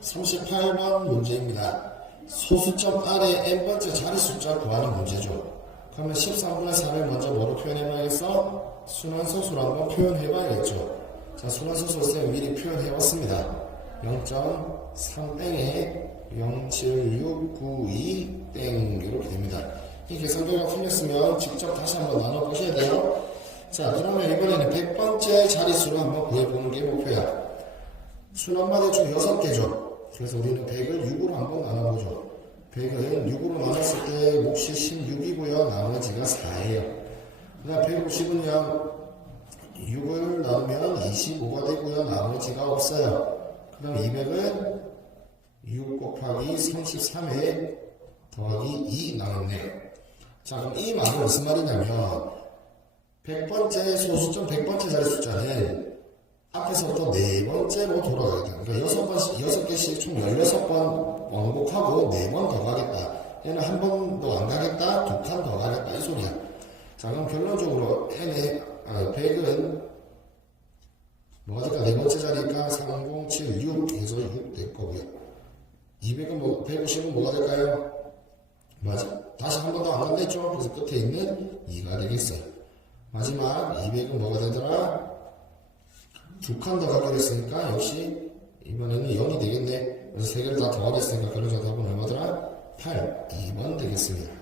38번 문제입니다. 소수점 아래 n번째 자리 숫자 구하는 문제죠. 그러면 13분의 3을 먼저 뭐로 표현해봐야겠어? 순환소수로 한번 표현해봐야겠죠. 자, 순환소수 쌤 미리 표현해봤습니다. 0.3땡에 07692땡 이렇게 됩니다. 이 계산 결과 틀렸으면 직접 다시 한번 나눠보셔야 돼요. 자, 그러면 이번에는 100번째 자릿수를 한번 구해보는 게 목표야. 순환마다 총 6개죠. 그래서 우리는 100을 6으로 한번 나눠보죠. 100을 6으로 나눴을 때 몫이 16이고요. 나머지가 4예요. 그 다음 150은요. 6을 나누면 25가 되고요. 나머지가 없어요. 그 다음 200은 6 곱하기 33에 더하기 2 나눴네요. 자, 그럼 이 말은 무슨 말이냐면 100번째 소수점 100번째 자리 숫자는 앞에서부터 네 번째로 돌아가야 돼. 그러니까 여섯 번씩, 여섯 개씩 총 16번 왕복하고 네 번 더 가겠다. 얘는 한 번도 안 가겠다, 두 칸 더 가겠다. 이 소리야. 자, 그럼 결론적으로 n의, 아, 100은 뭐가 될까? 네 번째 자리니까 3076 해서 6 될 거고요. 200은 뭐, 150은 뭐가 될까요? 맞아. 다시 한 번 더 안 간다 했죠? 그래서 끝에 있는 2가 되겠어요. 마지막 200은 뭐가 되더라? 두 칸더 가기로 했으니까 역시 이번에는 0이 되겠네. 그래서 세 개를 다 더하겠으니까 결론적 답은 얼마더라? 8, 2번 되겠습니다.